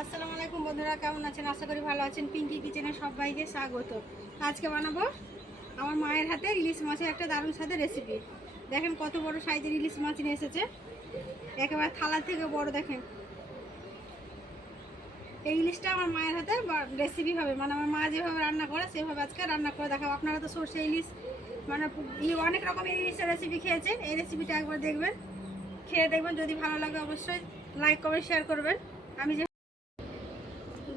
আসসালামু আলাইকুম বন্ধুরা, কেমন আছেন? আশা করি ভালো আছেন। পিঙ্কি কিচেনে সবাইকে স্বাগত। আজকে বানাবো আমার মায়ের হাতে ইলিশ মাছের একটা দারুণ সাথে রেসিপি দেখেন কত বড় সাইজের ইলিশ মাছ নিয়ে এসেছে। একেবারে থালা থেকে বড়, দেখেন। এই ইলিশটা আমার মায়ের হাতে রেসিপি হবে। মানে আমার মা যেভাবে রান্না করে, সেভাবে আজকে রান্না করে দেখাবো। আপনারা তো সর্ষে ইলিশ মানে অনেক রকমের ইলিশের রেসিপি খেয়েছেন এই রেসিপিটা একবার দেখবেন। খেয়ে দেখবেন। যদি ভালো লাগে অবশ্যই লাইক কমেন্ট শেয়ার করবেন। আমি যে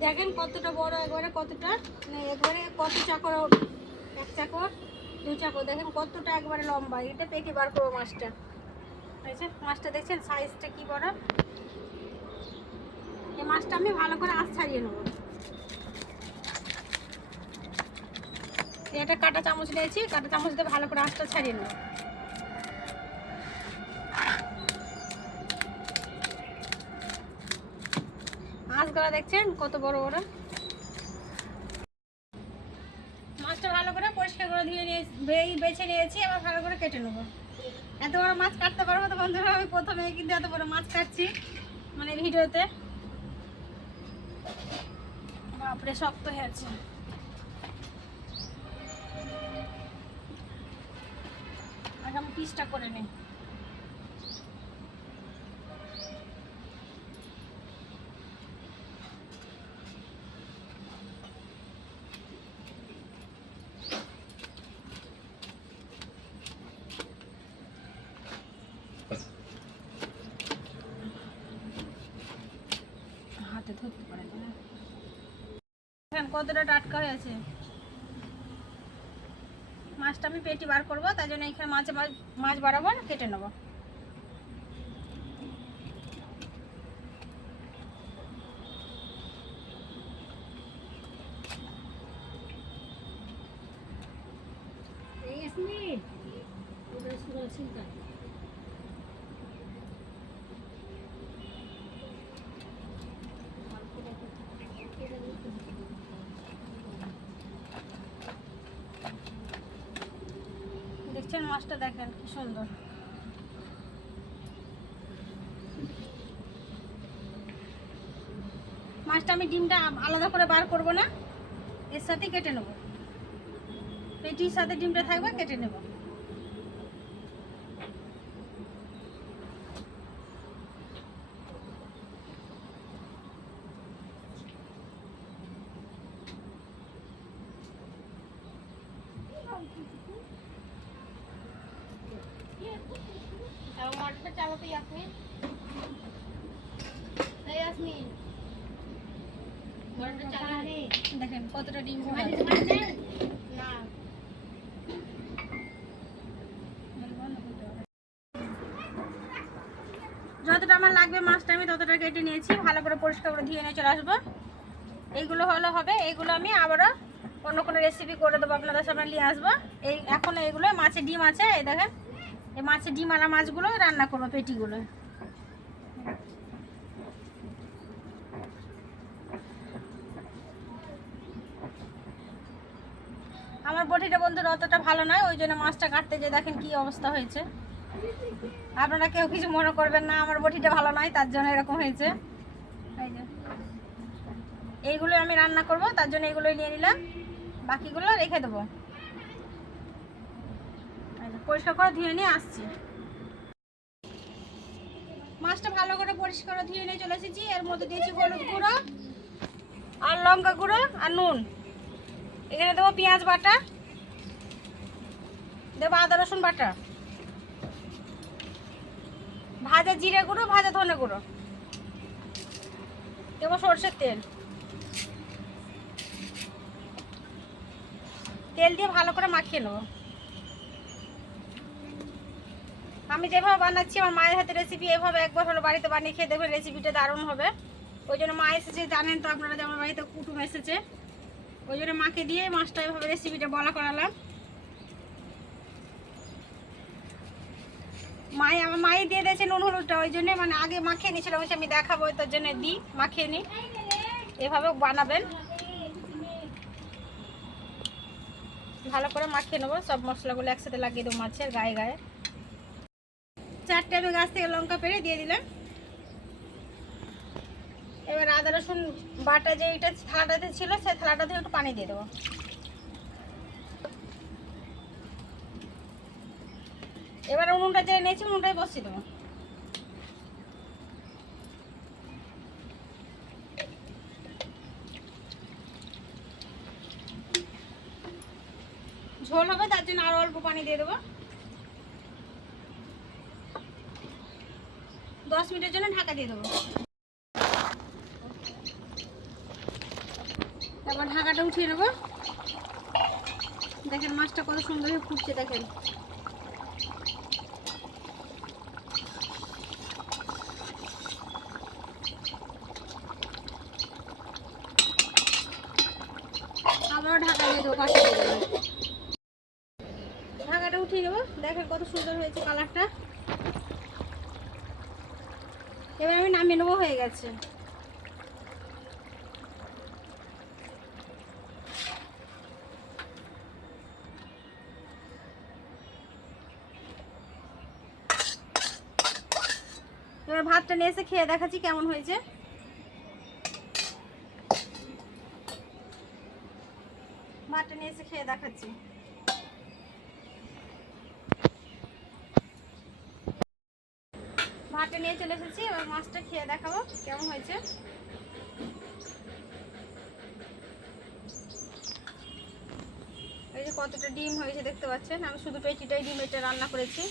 দেখেন কতটা বড়, একবারে কতটা মানে একবারে কত চাকর, এক চাকর দু চাকর, দেখেন কতটা একবারে লম্বা। এটা পেটি বার করব মাছটা। মাছটা দেখছেন সাইজটা কি বড়? এই মাছটা আমি ভালো করে আঁচ ছাড়িয়ে নেব। এটা কাটা চামচ নিয়েছি কাটা চামচ দিয়ে ভালো করে আঁচটা ছাড়িয়ে নেব। মাছগুলো দেখছেন? কত বড় বড় মাছটা ভালো করে পরিষ্কার করে ধুয়ে নিয়ে বেছে নিয়েছি আবার ভালো করে কেটে নেব। এত বড় মাছ কাটতে পারব তো বন্ধুরা? আমি প্রথমে কিন্তু এত বড় মাছ কাটছি মানে ভিডিওতে। বাপরে, শক্ত হয়ে আছে। আগে আমি পিসটা করে নিই হাতে ধরতে পারে না দেখেন কতটা টাটকা হয়েছে। মাছটা আমি পেটি বার করব, তাই জন্য এখানে মাছে মাছ মাছ বাড়াবার কেটে নেব। দেখছেন মাছটা দেখেন, কি সুন্দর। মাছটা আমি ডিমটা আলাদা করে বার করব না, এর সাথে কেটে নেব। পেটির সাথে ডিমটা থাকবে, কেটে নেব। টমাটোটা চালাতে ইয়াসমিন। এই ইয়াসমিন। মোটরটা চালাতে দেখেন কতটা ডিম না। যতটা আমার লাগবে মাছটা আমি ততটা কেটে নিয়েছি। ভালো করে পরিষ্কার করে ধুয়ে নিয়ে চলে আসব। এইগুলো হলো হবে। এইগুলো আমি আবারও অন্য কোনো রেসিপি করে দেবো আপনাদের সামনে নিয়ে আসব। এই এখন এইগুলো মাছের ডিম আছে এই দেখেন। এই মাছের ডিমালা মাছগুলো রান্না করব পেটিগুলো। আমার বটিটা বন্ধুরা অতটা ভালো নয়, ওই জন্য মাছটা কাটতে যে দেখেন কি অবস্থা হয়েছে। আপনারা কেউ কিছু মনে করবেন না, আমার বটিটা ভালো নয়, তার জন্য এরকম হয়েছে। এইগুলো আমি রান্না করব, তার জন্য এগুলোই নিয়ে নিলাম, বাকিগুলো রেখে দেবো। পরিষ্কার করে ধুয়ে নিয়ে আসছি। মাছটা ভালো করে পরিষ্কার করে ধুয়ে নিয়ে চলে এসেছি। এর মধ্যে দিয়েছি হলুদ গুঁড়ো আর লঙ্কা গুঁড়ো আর নুন। এখানে দেবো পেঁয়াজ বাটা, দেবো আদা রসুন বাটা, ভাজা জিরে গুঁড়ো, ভাজা ধনে গুঁড়ো। দেবো সর্ষের তেল। তেল দিয়ে ভালো করে মাখিয়ে নেব। আমি যেভাবে বানাচ্ছি, আমার মায়ের হাতে রেসিপি এভাবে একবার হলো বাড়িতে বানিয়ে খেয়ে দেখবেন রেসিপিটা দারুণ হবে। ওই জন্য মা এসেছে, জানেন তো আপনারা যে আমার বাড়িতে কুটুম এসেছে। ওই জন্য মাকে দিয়ে মাছটা এভাবে রেসিপিটা বলা করালাম। মাই আমার মাই দিয়ে দিয়েছে নুন, হলুদটা, ওই জন্য মানে আগে মাখিয়ে নিয়েছিলাম আমি দেখাবো তোর জন্য দিই মাখিয়ে নিই এভাবে বানাবেন। ভালো করে মাখিয়ে নেব, সব মশলাগুলো একসাথে লাগিয়ে দেবো মাছের গায়ে গায়ে। চারটে আমি গাছ থেকে লঙ্কা পেরে দিয়ে দিলাম। এবার আদা, রসুন বাটা যে এইটা থালাটাতে ছিল সেই থালাটাতে একটু পানি দিয়ে দেবো। এবার উনুনটা যে নিয়েছি উনুনটাই বসিয়ে দেবো। ঝোল হবে, তার জন্য আরও অল্প পানি দিয়ে দেবো। দশ মিনিটের জন্য ঢাকা দিয়ে দেবো। তারপর ঢাকাটা উঠিয়ে নেব। দেখেন মাছটা কত সুন্দর ফুটছে, দেখেন। আবারও ঢাকা দিয়ে দেবো দেবো। ঢাকাটা উঠিয়ে নেব। দেখেন কত সুন্দর হয়েছে কালারটা। এবার আমি নামিয়ে নেব, হয়ে গেছে। এবার ভাতটা নিয়ে এসে খেয়ে দেখাচ্ছি কেমন হয়েছে। ভাতটা নিয়ে এসে খেয়ে দেখাচ্ছি। ভাতটা নিয়ে চলে এসেছি, এবার মাছটা খেয়ে দেখাবো কেমন হয়েছে। এই যে কতটা ডিম হয়েছে দেখতে পাচ্ছেন, আমি শুধু পেটিটাই ডিম এটা রান্না করেছি।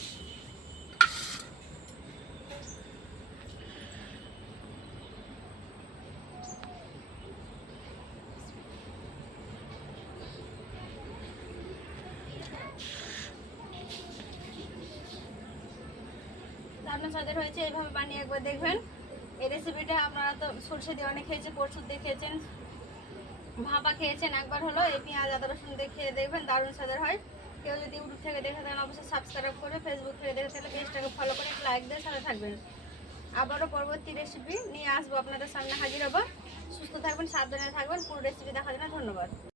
স্বাদের হয়েছে এইভাবে বানিয়ে একবার দেখবেন। এই রেসিপিটা আপনারা তো সরষে দিয়ে অনেক খেয়েছে পরশুর দিয়ে খেয়েছেন, ভাপা খেয়েছেন একবার হলো, এই পেঁয়াজ, আদা, রসুন দিয়ে খেয়ে দেখবেন, দারুণ স্বাদের হয়। কেউ যদি ইউটিউব থেকে দেখে থাকেন, অবশ্যই সাবস্ক্রাইব করে ফেসবুক থেকে দেখে থাকলে পেজটাকে ফলো করে লাইক দিয়ে সাথে থাকবেন। আবারও পরবর্তী রেসিপি নিয়ে আসব আপনাদের সামনে হাজির হব। সুস্থ থাকবেন, সাবধানে থাকবেন, পুরো রেসিপি দেখার জন্য ধন্যবাদ।